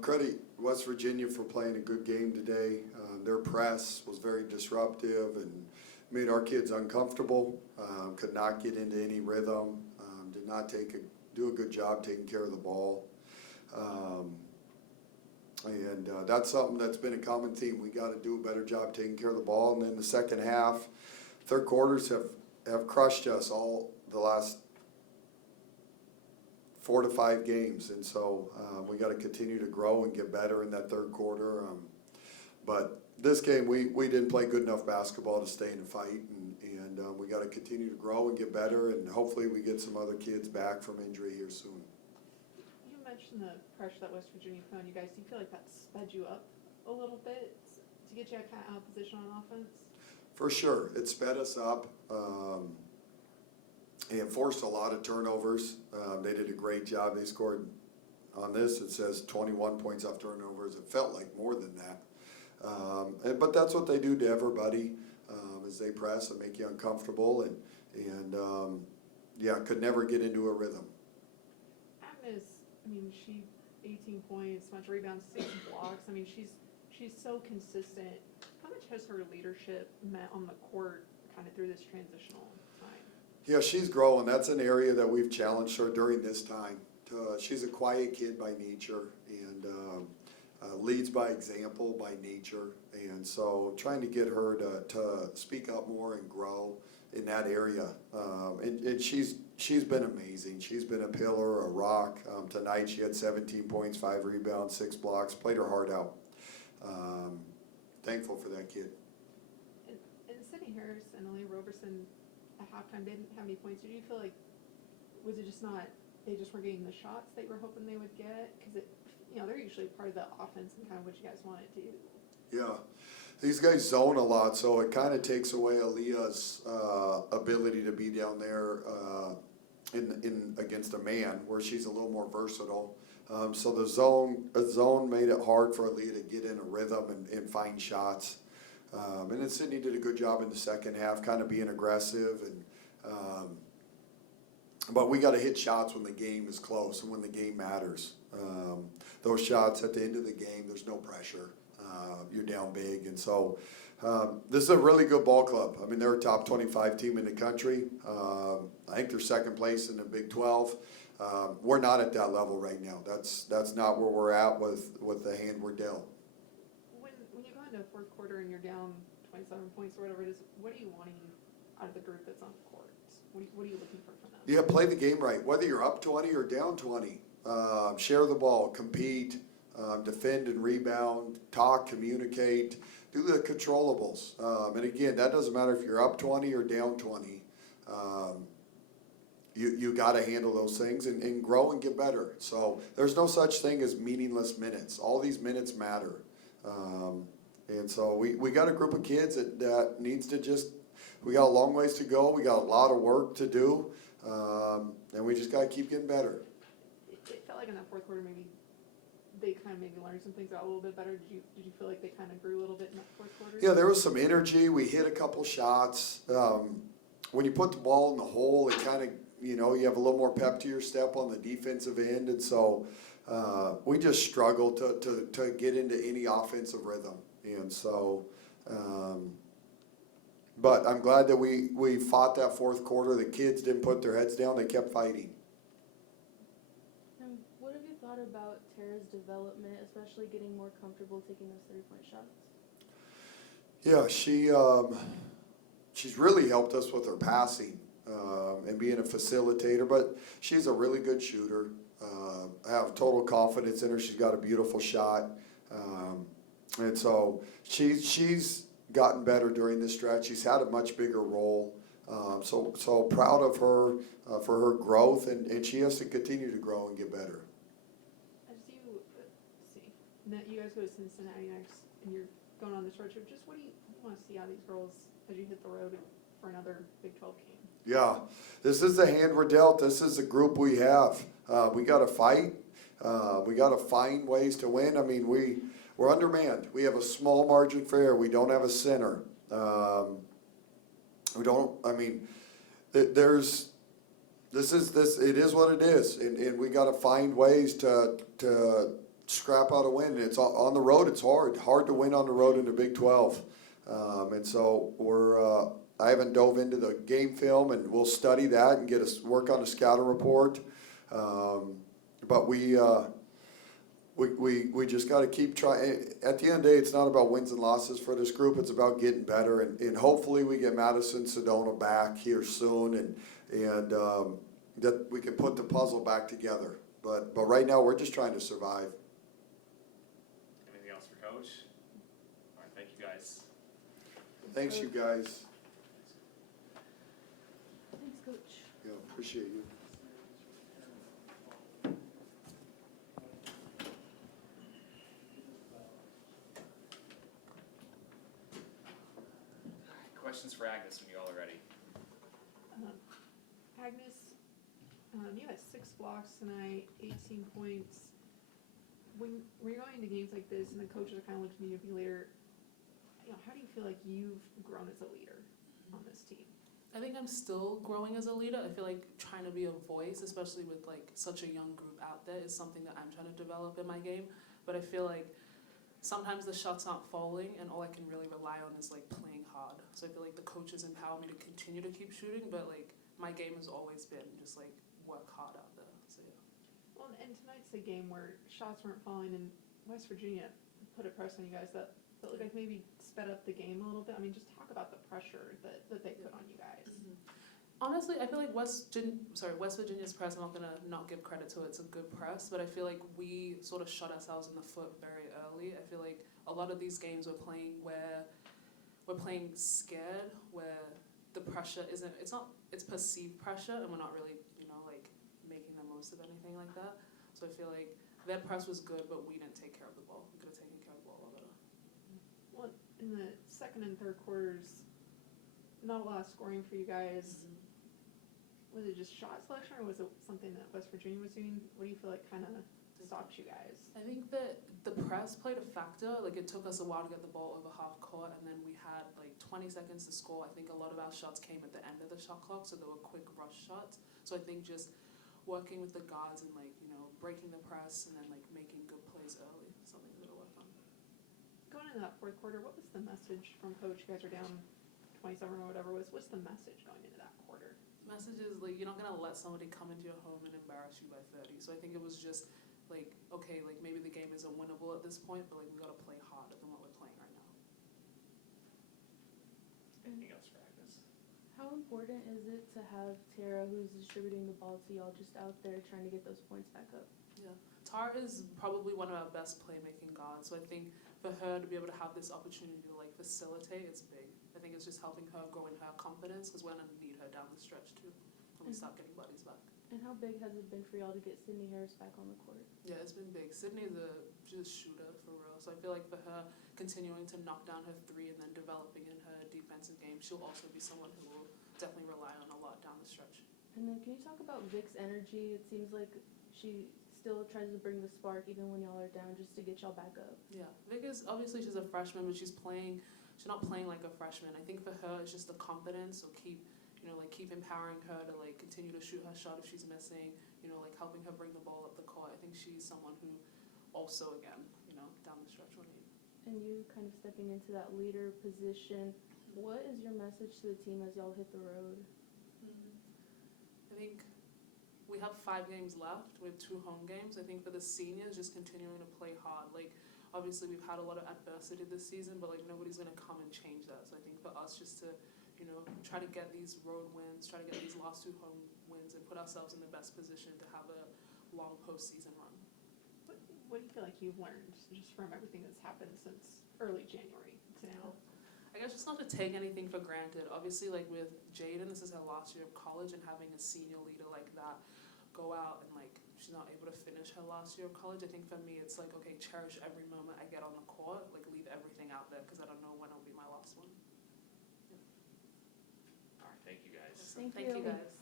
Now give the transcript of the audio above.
Credit West Virginia for playing a good game today. Their press was very disruptive and made our kids uncomfortable. Could not get into any rhythm. Did not do a good job taking care of the ball. And that's something that's been a common theme. We got to do a better job taking care of the ball. And then the second half, third quarters have crushed us all the last 4 to 5 games, and so we got to continue to grow and get better in that third quarter. But this game, we didn't play good enough basketball to stay in the fight, and we got to continue to grow and get better, and hopefully we get some other kids back from injury here soon. You mentioned the pressure that West Virginia put on you guys. Do you feel like that sped you up a little bit to get you kind of out of position on offense? For sure, it sped us up. And forced a lot of turnovers. They did a great job. They scored on this. It says 21 points off turnovers. It felt like more than that. But that's what they do to everybody, is they press and make you uncomfortable. And could never get into a rhythm. She 18 points, a bunch of rebounds, 6 blocks. She's so consistent. How much has her leadership meant on the court kind of through this transitional time? Yeah, she's growing. That's an area that we've challenged her during this time. She's a quiet kid by nature and leads by example by nature. And so trying to get her to speak up more and grow in that area. And she's been amazing. She's been a pillar, a rock. Tonight she had 17 points, 5 rebounds, 6 blocks, played her heart out. Thankful for that kid. And Sydney Harris and Aaliyah Roberson at halftime didn't have any points. Did you feel like, was it just not, they just weren't getting the shots that you were hoping they would get? Because they're usually part of the offense and kind of what you guys want to do. Yeah, these guys zone a lot, so it kind of takes away Aaliyah's ability to be down there in against a man, where she's a little more versatile. So the zone made it hard for Aaliyah to get in a rhythm and find shots. And then Sydney did a good job in the second half, kind of being aggressive. But we got to hit shots when the game is close and when the game matters. Those shots at the end of the game, there's no pressure. You're down big. And so this is a really good ball club. They're a top 25 team in the country. I think they're second place in the Big 12. We're not at that level right now. That's not where we're at with the hand we're dealt. When you go into a fourth quarter and you're down 27 points or whatever it is, what are you wanting out of the group that's on the court? What are you looking for from them? Yeah, play the game right. Whether you're up 20 or down 20, share the ball, compete, defend and rebound, talk, communicate, do the controllables. And again, that doesn't matter if you're up 20 or down 20. You got to handle those things and grow and get better. So there's no such thing as meaningless minutes. All these minutes matter. And so we got a group of kids that needs to we got a long ways to go. We got a lot of work to do. And we just got to keep getting better. It felt like in that fourth quarter maybe they kind of maybe learned some things out a little bit better. Did you feel like they kind of grew a little bit in that fourth quarter? Yeah, there was some energy. We hit a couple shots. When you put the ball in the hole, it kind of, you have a little more pep to your step on the defensive end. And so we just struggled to get into any offensive rhythm. And so, but I'm glad that we fought that fourth quarter. The kids didn't put their heads down. They kept fighting. What have you thought about Tara's development, especially getting more comfortable taking those 3-point shots? Yeah, she's really helped us with her passing and being a facilitator, but she's a really good shooter. I have total confidence in her. She's got a beautiful shot. And so she's gotten better during this stretch. She's had a much bigger role. So proud of her for her growth, and she has to continue to grow and get better. As you guys go to Cincinnati next, and you're going on this road trip, just what do you want to see out of these girls as you hit the road for another Big 12 game? Yeah, this is the hand we're dealt. This is the group we have. We got to fight. We got to find ways to win. We're undermanned. We have a small margin for error. We don't have a center. It is what it is, and we got to find ways to scrap out a win. And it's on the road. It's hard to win on the road in the Big 12. And so I haven't dove into the game film, and we'll study that and work on the scouting report. But we just got to keep trying. At the end of the day, it's not about wins and losses for this group. It's about getting better, and hopefully we get Madison Sedona back here soon, and that we can put the puzzle back together. But right now, we're just trying to survive. Anything else for Coach? All right, thank you guys. Thanks, you guys. Thanks, Coach. Yeah, appreciate you. Questions for Agnes when you all are ready. Agnes, you had 6 blocks tonight, 18 points. When you're going into games like this and the coaches are kind of looking to you to be a leader, how do you feel like you've grown as a leader on this team? I think I'm still growing as a leader. I feel like trying to be a voice, especially with like such a young group out there, is something that I'm trying to develop in my game. But I feel like sometimes the shots aren't falling, and all I can really rely on is like playing hard. So I feel like the coaches empower me to continue to keep shooting, but like my game has always been just like work hard out there. So yeah. Well, and tonight's a game where shots weren't falling, and West Virginia put a press on you guys that looked like maybe sped up the game a little bit. I mean, just talk about the pressure that they put on you guys. Honestly, I feel like West Virginia's press, I'm not going to not give credit to it, it's a good press, but I feel like we sort of shot ourselves in the foot very early. I feel like a lot of these games we're playing scared, where the pressure it's perceived pressure, and we're not really, like making the most of anything like that. So I feel like their press was good, but we didn't take care of the ball. We could have taken care of the ball a lot better. Well, in the second and third quarters, not a lot of scoring for you guys. Was it just shot selection, or was it something that West Virginia was doing? What do you feel like kind of stopped you guys? I think that the press played a factor. Like, it took us a while to get the ball over half court, and then we had like 20 seconds to score. I think a lot of our shots came at the end of the shot clock, so they were quick rush shots. So I think just working with the guards and like, breaking the press and then like making good plays early, something we gotta work on. Going into that fourth quarter, what was the message from coach? You guys are down 27 or whatever it was. What's the message going into that quarter? Message is like, you're not gonna let somebody come into your home and embarrass you by 30. So I think it was just like, okay, like maybe the game isn't winnable at this point, but like we gotta play harder than what we're playing right now. Anything else for Agnes? How important is it to have Tara, who's distributing the ball to y'all, just out there trying to get those points back up? Yeah, Tara is probably one of our best playmaking guards. So I think for her to be able to have this opportunity to like facilitate, it's big. I think it's just helping her grow in her confidence, because we're gonna need her down the stretch too when we start getting buddies back. And how big has it been for y'all to get Sydney Harris back on the court? Yeah, it's been big. Sydney's she's a shooter for real. So I feel like for her continuing to knock down her three and then developing in her defensive game, she'll also be someone who will definitely rely on a lot down the stretch. And then can you talk about Vic's energy? It seems like she still tries to bring the spark even when y'all are down, just to get y'all back up. Yeah, Vic is obviously, she's a freshman, but she's not playing like a freshman. I think for her it's just the confidence. So keep empowering her to like continue to shoot her shot if she's missing. Like helping her bring the ball up the court. I think she's someone who also, again, down the stretch will need. And you kind of stepping into that leader position, what is your message to the team as y'all hit the road? I think we have 5 games left with 2 home games. I think for the seniors, just continuing to play hard. Like, obviously we've had a lot of adversity this season, but like nobody's gonna come and change that. So I think for us just to, try to get these road wins, try to get these last 2 home wins, and put ourselves in the best position to have a long postseason run. What do you feel like you've learned just from everything that's happened since early January to now? I guess just not to take anything for granted. Obviously, like with Jaden, this is her last year of college, and having a senior leader like that go out and like she's not able to finish her last year of college. I think for me, it's like, okay, cherish every moment I get on the court, like leave everything out there, because I don't know when it'll be my last one. All right, thank you guys. Thank Thank you you. guys.